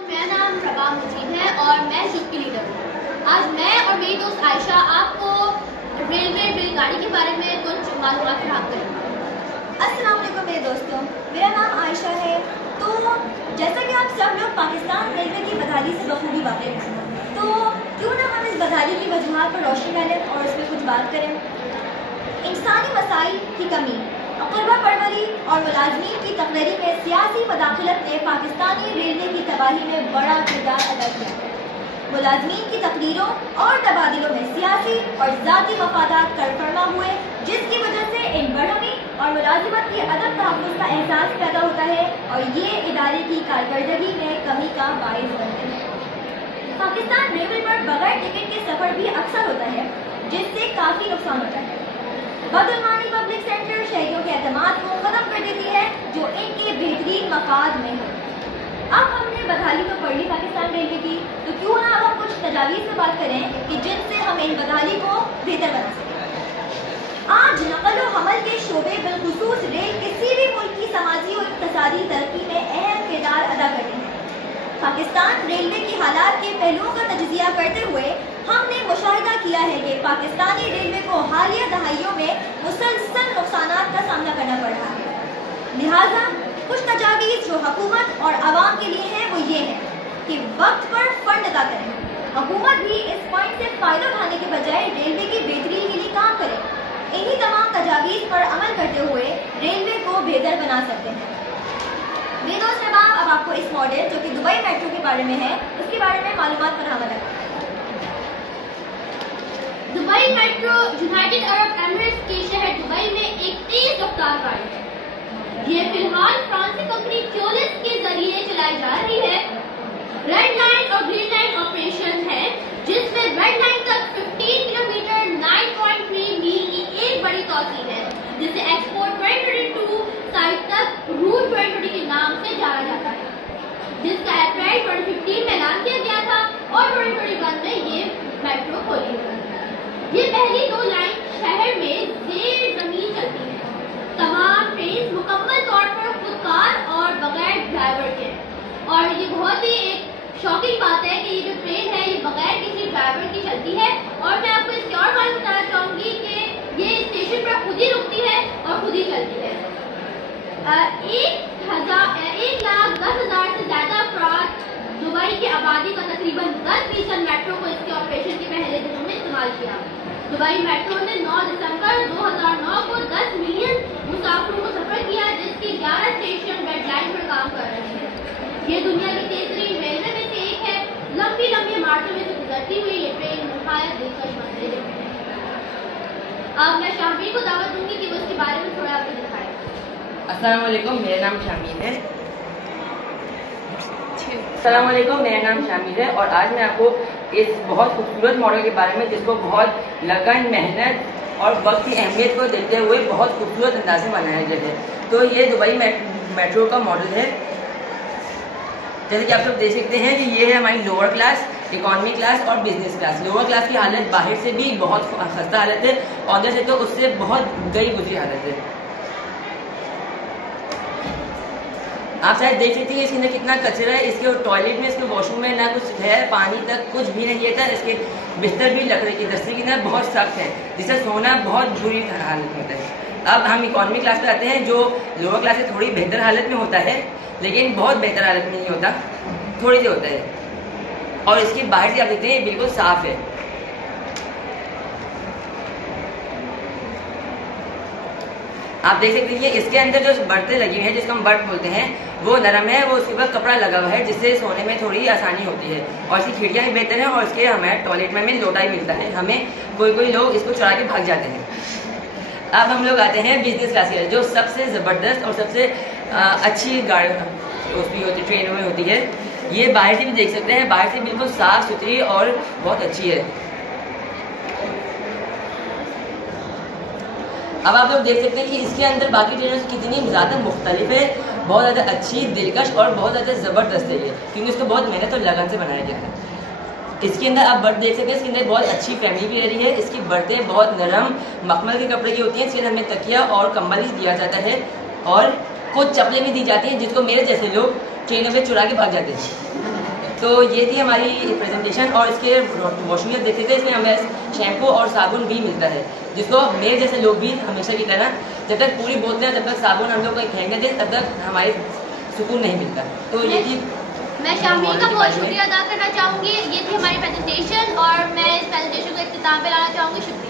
मेरा नाम रबा मजीद है और मैं शिफ्ट की लीडर हूँ। आज मैं और मेरी दोस्त आयशा आपको रेलवे रेलगाड़ी के बारे में कुछ मालूमात फराहम करेंगे। अस्सलाम वालेकुम मेरे दोस्तों, मेरा नाम आयशा है। तो जैसा कि आप सब लोग पाकिस्तान रेलवे की बदहाली से बखूबी वाकिफ हैं, तो क्यों ना हम इस बदहाली की वजूहात पर रोशनी डालें और उस पर कुछ बात करें। इंसानी वसाइल की कमी, क़ुर्बा परवरी और मुलाजमीन की तकदीरी में सियासी मदाखलत ने पाकिस्तानी रेलवे की तबाही में बड़ा किरदार अदा किया है। मुलाजमीन की तकदीरों और तबादलों में सियासी और ज़ाती मफादात करफरमा हुए, जिसकी वजह से इन बढ़मी और मुलाजिमत की अदम तहफ़्फ़ुज़ का एहसास पैदा होता है और ये इदारे की कारकर्दगी में कमी का बाइस बनते हैं। पाकिस्तान रेलवे पर बगैर टिकट के सफ़र भी अक्सर होता है, जिससे काफ़ी नुकसान होता है। बदउनवानी पब्लिक सेंटर शहरियों के एतमाद को खत्म कर देती है, जो इनके बेहतरीन मफाद में है। अब हमने बदहाली तो पढ़ ली पाकिस्तान रेलवे की, तो क्यों ना अब हम कुछ तजावीज़ से बात करें कि जिनसे हम इन बदहाली को बेहतर बना सकें। आज नकल व हमल के शोबे बिलखुसूस रेल किसी भी मुल्क की समाजी और इक़्तिसादी तरक्की में अहम किरदार अदा करते हैं। पाकिस्तान रेलवे की हालात के पहलुओं का तजिया करते हुए हमने मुशाहिदा किया है कि पाकिस्तानी रेलवे को हालिया दहाइयों में मुसलसल नुकसानात का सामना करना पड़ रहा है। लिहाजा कुछ तजावीज़ जो हुकूमत और आवाम के लिए हैं वो ये है कि वक्त पर फंड अदा करें। हुकूमत भी इस पॉइंट से फ़ायदा उठाने के बजाय रेलवे की बेहतरी के लिए काम करे। इन्हीं तमाम तजावीज़ पर अमल करते हुए रेलवे को बेहतर बना सकते हैं। मेरे दोस्त अहबाब, अब आपको इस मॉडल जो कि दुबई मेट्रो के बारे में है, उसके बारे में मालूमात फराहम है। Dubai metro United Arab Emirates के शहर दुबई में एक तेज रफ्तार गाड़ी है। ये फिलहाल फ्रांसीसी कंपनी क्योलिस के जरिए चलाई जा रही है। रेड लाइन और ग्रीन लाइन ऑपरेशन है, जिसमें रेड लाइन तक 15 किलोमीटर 9.3 मील की एक बड़ी तौसील है, जिसे एक्सपोर्ट 2022 साइट तक रूट 2020 के नाम से जाना जाता है, जिसका अप्रैल 2015 में ऐलान किया गया था और 2021 में ये मेट्रो खोली गई। ये पहली दो लाइन शहर में जेर जमीन चलती है। तमाम ट्रेन मुकम्मल तौर पर खुदकार और बगैर ड्राइवर के, और ये बहुत ही एक शॉकिंग बात है कि ये जो ट्रेन है ये बगैर किसी ड्राइवर की चलती है। और मैं आपको इसकी और बात बताना चाहूँगी कि ये स्टेशन पर खुद ही रुकती है और खुद ही चलती है। 1,10,000 से ज़्यादा अफराद दुबई की आबादी का तकरीबन 10% मेट्रो को इसके ऑपरेशन के पहले दिनों में इस्तेमाल किया। दुबई मेट्रो ने 9 दिसंबर 2009 को 10 मिलियन मुसाफिरों को सफर किया, जिसकी 11 स्टेशन रेड लाइन पर काम कर रहे हैं। ये दुनिया की तेज तरीन रेलवे में से एक है। लंबी लंबी इमारतों में से गुजरती हुई ये ट्रेन निहायत दिलकश मंजर है। अब मैं शामिल को दावत दूंगी कि वो इसके बारे में थोड़ा आपको दिखाए। अस्सलाम वालेकुम, मेरा नाम शामिल है। अस्सलाम वालेकुम, मेरा नाम शामिल है और आज मैं आपको इस बहुत खूबसूरत मॉडल के बारे में, जिसको बहुत लगन, मेहनत और वक्त की अहमियत को देते हुए बहुत खूबसूरत अंदाज में बनाया गया है। तो ये दुबई मेट्रो का मॉडल है। जैसे कि आप सब देख सकते हैं कि ये है हमारी लोअर क्लास, इकोनॉमी क्लास और बिजनेस क्लास। लोअर क्लास की हालत बाहर से भी बहुत खस्ता हालत है और अंदर से तो उससे बहुत गई गुजरी हालत है। आप शायद देख सकते हैं इसके अंदर कितना कचरा है। इसके टॉयलेट में, इसके वॉशरूम में ना कुछ है, पानी तक कुछ भी नहीं था। इसके बिस्तर भी लकड़ी की दस्ती की तरह बहुत सख्त है, जिससे सोना बहुत बुरी तरह हालत होता है। अब हम इकोनॉमी क्लास पे आते हैं, जो लोअर क्लास से थोड़ी बेहतर हालत में होता है, लेकिन बहुत बेहतर हालत में नहीं होता, थोड़ी सी होता है। और इसकी बाहर से आप देखते हैं बिल्कुल साफ है। आप देख सकते हैं इसके अंदर जो बर्तें लगी हुई हैं, जिसको हम बर्थ बोलते हैं, वो नरम है, वो उसके ऊपर कपड़ा लगा हुआ है, जिससे सोने में थोड़ी आसानी होती है। और इसकी खिड़कियाँ भी बेहतर हैं और इसके हमारे टॉयलेट में हमें लोटा ही मिलता है। हमें कोई लोग इसको चुरा के भाग जाते हैं। अब हम लोग आते हैं बिजनेस क्लास की, जो सबसे ज़बरदस्त और सबसे अच्छी गाड़ी उसकी होती ट्रेनों में होती है। ये बाहर से भी देख सकते हैं, बाहर से बिल्कुल साफ़ सुथरी और बहुत अच्छी है। अब आप लोग देख सकते हैं कि इसके अंदर बाकी ट्रेनों से कितनी ज़्यादा मुख्तलिफ है, बहुत ज़्यादा अच्छी, दिलकश और बहुत ज़्यादा ज़बरदस्त है ये, क्योंकि इसको बहुत मेहनत और लगन से बनाया गया है। इसके अंदर आप बर्थ देख सकते हैं, इसके अंदर बहुत अच्छी फैमिली भी रही है। इसकी बर्तें बहुत नरम मखमल के कपड़े की होती हैं। इसके अंदर हमें तकिया और कंबल ही दिया जाता है और कुछ चप्पलें भी दी जाती हैं, जिसको मेरे जैसे लोग ट्रेनों में चुरा के भाग जाते हैं। तो ये थी हमारी प्रेजेंटेशन। और इसके वॉशिंग देख सकते हैं, इसमें हमें शैम्पू और साबुन भी मिलता है, जिसको मेरे जैसे लोग भी हमेशा की तरह जब तक पूरी बोतलें जब तक साबुन हम लोग को फेंकने दें तब तक हमारे सुकून नहीं मिलता। तो ये थी, मैं शामिल का बहुत शुक्रिया अदा करना चाहूँगी। ये थी हमारी प्रेजेंटेशन और मैं इस प्रेजेंटेशन को इख्तिताम पे लाना चाहूँगी। शुक्रिया।